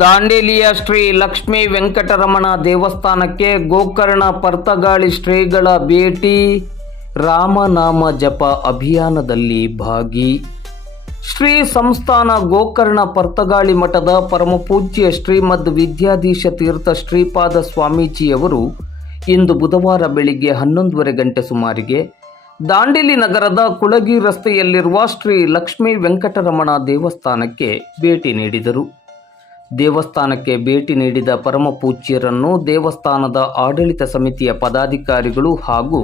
ದಾಂಡೇಲಿಯ ಶ್ರೀ ಲಕ್ಷ್ಮೀ ವೆಂಕಟರಮಣ ದೇವಸ್ಥಾನಕ್ಕೆ ಗೋಕರ್ಣ ಪರ್ತಗಾಳಿ ಶ್ರೀಗಳ ಭೇಟಿ, ರಾಮನಾಮ ಜಪ ಅಭಿಯಾನದಲ್ಲಿ ಭಾಗಿ. ಶ್ರೀ ಸಂಸ್ಥಾನ ಗೋಕರ್ಣ ಪರ್ತಗಾಳಿ ಮಠದ ಪರಮಪೂಜ್ಯ ಶ್ರೀಮದ್ ವಿದ್ಯಾಧೀಶ ತೀರ್ಥ ಶ್ರೀಪಾದ ಸ್ವಾಮೀಜಿಯವರು ಇಂದು ಬುಧವಾರ ಬೆಳಿಗ್ಗೆ 11:30 ಗಂಟೆ ಸುಮಾರಿಗೆ ದಾಂಡೇಲಿ ನಗರದ ಕುಳಗಿ ರಸ್ತೆಯಲ್ಲಿರುವ ಶ್ರೀ ಲಕ್ಷ್ಮೀ ವೆಂಕಟರಮಣ ದೇವಸ್ಥಾನಕ್ಕೆ ಭೇಟಿ ನೀಡಿದರು. ದೇವಸ್ಥಾನಕ್ಕೆ ಭೇಟಿ ನೀಡಿದ ಪರಮಪೂಜ್ಯರನ್ನು ದೇವಸ್ಥಾನದ ಆಡಳಿತ ಸಮಿತಿಯ ಪದಾಧಿಕಾರಿಗಳು ಹಾಗೂ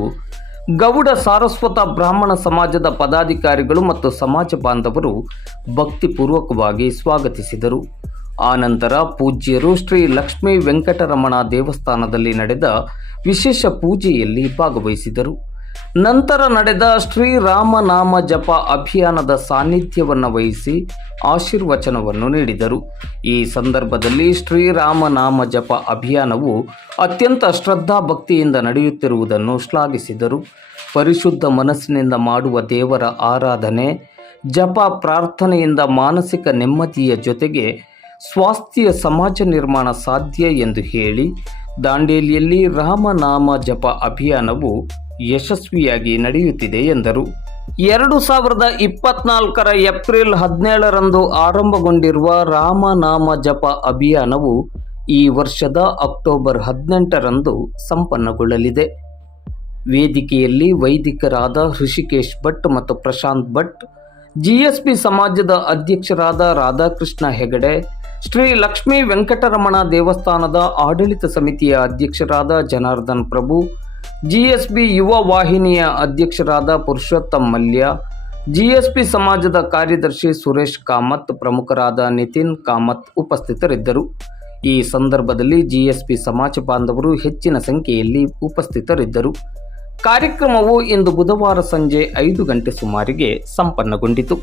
ಗೌಡ ಸಾರಸ್ವತ ಬ್ರಾಹ್ಮಣ ಸಮಾಜದ ಪದಾಧಿಕಾರಿಗಳು ಮತ್ತು ಸಮಾಜ ಬಾಂಧವರು ಭಕ್ತಿಪೂರ್ವಕವಾಗಿ ಸ್ವಾಗತಿಸಿದರು. ಆನಂತರ ಪೂಜ್ಯರು ಶ್ರೀ ಲಕ್ಷ್ಮೀ ವೆಂಕಟರಮಣ ದೇವಸ್ಥಾನದಲ್ಲಿ ನಡೆದ ವಿಶೇಷ ಪೂಜೆಯಲ್ಲಿ ಭಾಗವಹಿಸಿದರು. ನಂತರ ನಡೆದ ಶ್ರೀರಾಮನಾಮ ಜಪ ಅಭಿಯಾನದ ಸಾನ್ನಿಧ್ಯವನ್ನು ವಹಿಸಿ ಆಶೀರ್ವಚನವನ್ನು ನೀಡಿದರು. ಈ ಸಂದರ್ಭದಲ್ಲಿ ಶ್ರೀರಾಮನಾಮ ಜಪ ಅಭಿಯಾನವು ಅತ್ಯಂತ ಶ್ರದ್ಧಾ ಭಕ್ತಿಯಿಂದ ನಡೆಯುತ್ತಿರುವುದನ್ನು ಶ್ಲಾಘಿಸಿದರು. ಪರಿಶುದ್ಧ ಮನಸ್ಸಿನಿಂದ ಮಾಡುವ ದೇವರ ಆರಾಧನೆ, ಜಪ, ಪ್ರಾರ್ಥನೆಯಿಂದ ಮಾನಸಿಕ ನೆಮ್ಮದಿಯ ಜೊತೆಗೆ ಸ್ವಾಸ್ಥ್ಯ ಸಮಾಜ ನಿರ್ಮಾಣ ಸಾಧ್ಯ ಎಂದು ಹೇಳಿ ದಾಂಡೇಲಿಯಲ್ಲಿ ರಾಮನಾಮ ಜಪ ಅಭಿಯಾನವು ಯಶಸ್ವಿಯಾಗಿ ನಡೆಯುತ್ತಿದೆ ಎಂದರು. 2024 ಏಪ್ರಿಲ್ 17ರಂದು ಆರಂಭಗೊಂಡಿರುವ ರಾಮನಾಮ ಜಪ ಅಭಿಯಾನವು ಈ ವರ್ಷದ ಅಕ್ಟೋಬರ್ 18ರಂದು ಸಂಪನ್ನಗೊಳ್ಳಲಿದೆ. ವೇದಿಕೆಯಲ್ಲಿ ವೈದಿಕರಾದ ಹೃಷಿಕೇಶ್ ಭಟ್ ಮತ್ತು ಪ್ರಶಾಂತ್ ಭಟ್, ಜಿಎಸ್ಪಿ ಸಮಾಜದ ಅಧ್ಯಕ್ಷರಾದ ರಾಧಾಕೃಷ್ಣ ಹೆಗಡೆ, ಶ್ರೀ ಲಕ್ಷ್ಮೀ ವೆಂಕಟರಮಣ ದೇವಸ್ಥಾನದ ಆಡಳಿತ ಸಮಿತಿಯ ಅಧ್ಯಕ್ಷರಾದ ಜನಾರ್ದನ್ ಪ್ರಭು, ಜಿಎಸ್ಬಿ ಯುವ ವಾಹಿನಿಯ ಅಧ್ಯಕ್ಷರಾದ ಪುರುಷೋತ್ತಮ್ ಮಲ್ಯ, ಜಿಎಸ್ಪಿ ಸಮಾಜದ ಕಾರ್ಯದರ್ಶಿ ಸುರೇಶ್ ಕಾಮತ್, ಪ್ರಮುಖರಾದ ನಿತಿನ್ ಕಾಮತ್ ಉಪಸ್ಥಿತರಿದ್ದರು. ಈ ಸಂದರ್ಭದಲ್ಲಿ ಜಿಎಸ್ಪಿ ಸಮಾಜ ಬಾಂಧವರು ಹೆಚ್ಚಿನ ಸಂಖ್ಯೆಯಲ್ಲಿ ಉಪಸ್ಥಿತರಿದ್ದರು. ಕಾರ್ಯಕ್ರಮವು ಇಂದು ಬುಧವಾರ ಸಂಜೆ 5 ಗಂಟೆ ಸುಮಾರಿಗೆ ಸಂಪನ್ನಗೊಂಡಿತು.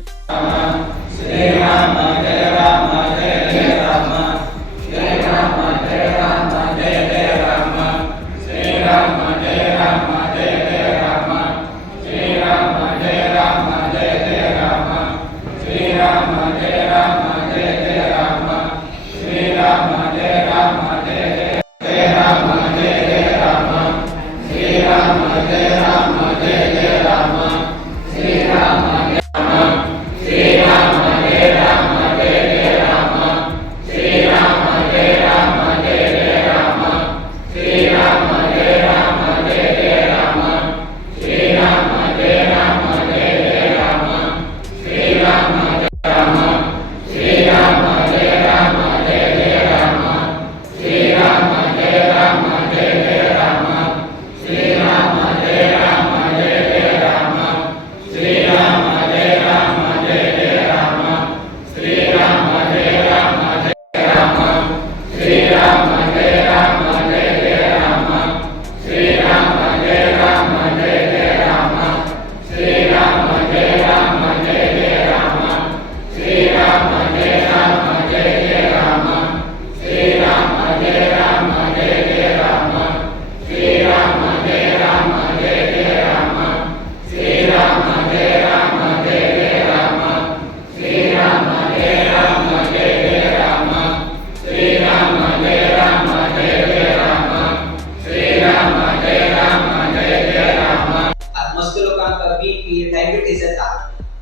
डायबिटीज येता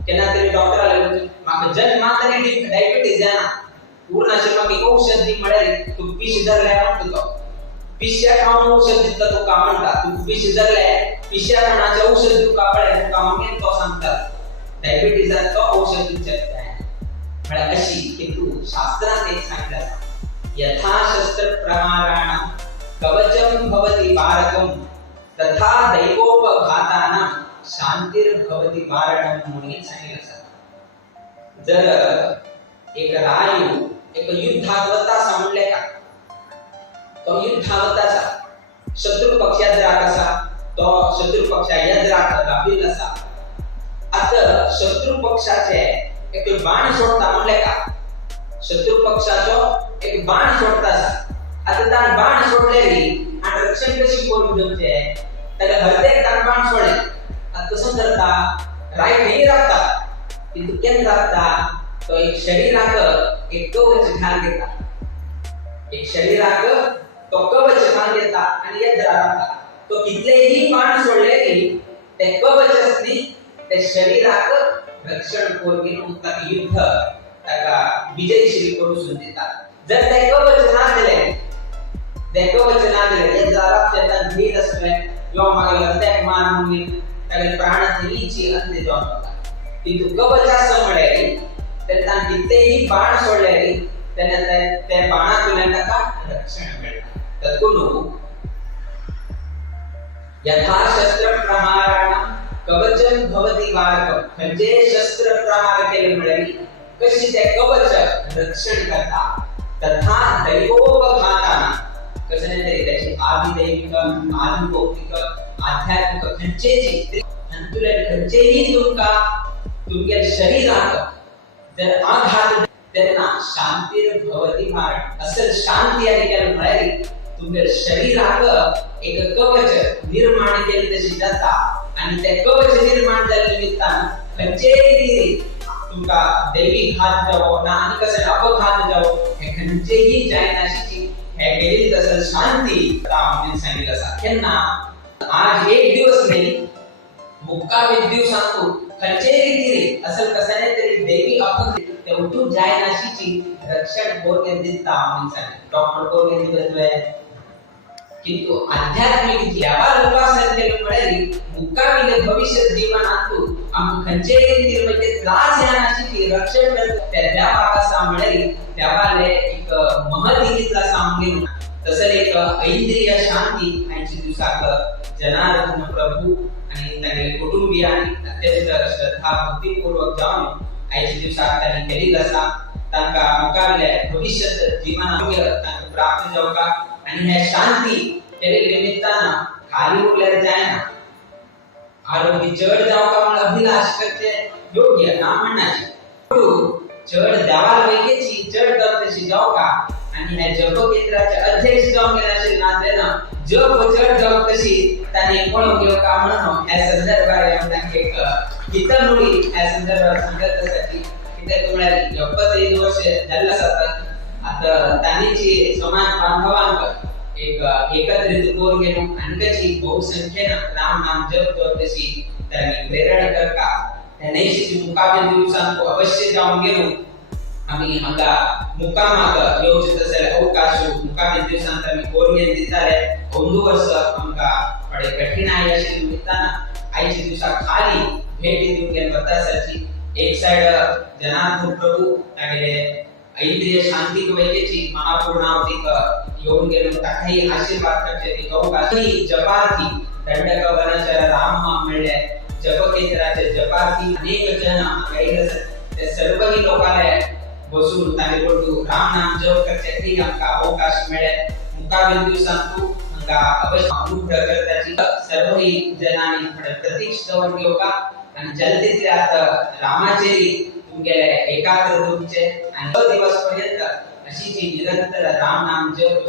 केन्ना तरी डॉक्टराले म्हाका जज मारताना डायबिटीज जाना पूर्ण अशें म्हाका एक औषध दी म्हळ्यार तूं पिश जाल्ले म्हणटा तो पिश्या खावन औषध दिता तुका म्हणटा तूं पिश जाल्ले पिश्या खाणाचें औषध तुका कळ्ळें तुका मागीर तो सांगता डायबिटीजाचो औषध दिवचें म्हळ्यार अशी एक शास्त्रांत एक सांगिल्लें आसा यथा शस्त्र प्रहाराणां कवचं भवति भारकं तथा दैवोपघातानां शांतिर्भवति मारणं म्हणून सांगितलं आसा. जर एक रायू एक युद्धात वता असा म्हणले का तो युद्धात वता असा शत्रू पक्ष यद्राक असा तो शत्रू पक्ष यद्राक गाफील असा आता शत्रू पक्षाचे एक बाण सोडता म्हणले का शत्रू पक्षाचो एक बाण सोडता असा आता त्या बाण सोडलेली आणि रक्षण कशी करून घेवचे त्याला हरते तान बाण सोडले आता कसं करता राईट नाही राखता किंतु केन राखता तो एक शरीराक एक कवच घाल देता एक शरीराक तो कवच मान घेता आणि येत राहता तो कितलेही बाण सोडले की ते कवचसनी ते शरीराक रक्षण कोरगिन उता युद्ध ताका विजयशील करून दितात जर ते कवच ना दिले ते कवच ना दिले ते जरा त्याला भीत असले किंवा मागला ते मान म्हणून त्याला प्राणाची अंत जाऊन किंतु कवच असं म्हणाले तर त्या कितीही बाण सोडले त्यांना त्या बाणातून का रक्षण मिळतं तत्कुनु यथा शस्त्र प्रहाराणाम कवचम भवति बालकम म्हणजे शस्त्र प्रहार केले मिळाली कशी ते कवच रक्षण करता तथा दैवोपघाताना कसं नाही तरी त्याची आदिदैविक आदिभौतिक आध्यात्मिक खंचेची संतुलन खंचेही तुमच्या शरीरात जर आघात त्यांना शांती भवती मारण असल शांती आणि त्याला मिळाली तुमच्या शरीरात एक कवच निर्माण केले तशी जाता आणि ते कवच निर्माण झाल्या निमित्तानं खंचेही तुमका दैवी घात जावो ना आणि कसं अपघात जावो हे खंचेही जायनाशीची हे गेली तसं शांती रामाने सांगितलं असा त्यांना आज एक दिवस नाही मुक्कामी दिवसांतून खंचेही दिली असल कसं नाही तरी दैवी अपघात तेवढू जायनाशीची रक्षण कोरगे दिसता म्हणून सांगितलं डॉक्टर कोरगे दिवसवे किंतु आध्यात्मिक ज्यावर उपासना केली मिळाली मुक्कामी भविष्य जीवनातून आम खंचेही दिली म्हणजे त्रास जायनाशीची रक्षण त्या भागाचा मिळाली त्यावाले एक महत्त्वाचा सांगेन तसं एक ऐंद्रिय शांती यांची दिवसाक जनार्दन प्रभू आणि त्यांचे कुटुंबीय आणि अत्यंत श्रद्धा भक्तिपूर्वक जाऊन आयच्या दिवसात त्यांनी केली असा तांका मुकाबले भविष्यात जीवन आरोग्य तांका प्राप्त जाऊ का आणि ह्या शांती त्याने निमित्तानं खाली उरल्या जायना आरोग्य चढ जाऊ का मला अभिलाष करते योग्य ना म्हणण्याची चढ देवाला वैकेची चढ तशी जाऊ का आणि ह्या जप केंद्राचे अध्यक्ष जाऊन गेल्याचे नात्यानं जप चढ जाऊ तशी त्याने कोण घेऊ का म्हणून या संदर्भात त्यांनी एक गीतानुडी या संदर्भात सांगण्यासाठी तिथे तुम्हाला जपत दोष झाला असतात आता त्यांची समाज बांधवांवर एक एकत्रित कोर घेऊन आणखी बहुसंख्येनं राम नाम जप तशी त्यांनी प्रेरणा करता त्यांनी मुकाबले दिवसांत अवश्य जाऊन गेलो आम्ही आमका मुकामाक योजित असेल अवकाश मुकाबले दिवसांत आम्ही कोर घेऊन दिताले ಒಂದು ವರ್ಷ आमका थोडे कठीण आहे अशी निमित्तानं आईच्या दिवसा खाली भेट देऊन गेले बतासाठी एक साइड जनार्दन प्रभू तागेले ऐंद्रिय शांती वैकेची महापूर्णावती येऊन गेलो काही आशीर्वाद करते ते अवकाशी जपार्थी दंडक वनाच्या राम मिळले जप केंद्राचे जपार्थी अनेक जन काही ते सर्वही लोकांना बसून ताने बोलतो राम नाम जप करण्यासाठी आमका अवकाश मिळेल मुकाबले दिवसांतू आमका अवश्य अनुग्रह करताची सर्वही जनांनी प्रतीक्षा घेऊ का आणि जलतेचे आता रामाचे तुमचे एकाग्र तुमचे आणि दिवस पर्यंत अशी जी निरंतर राम नाम जप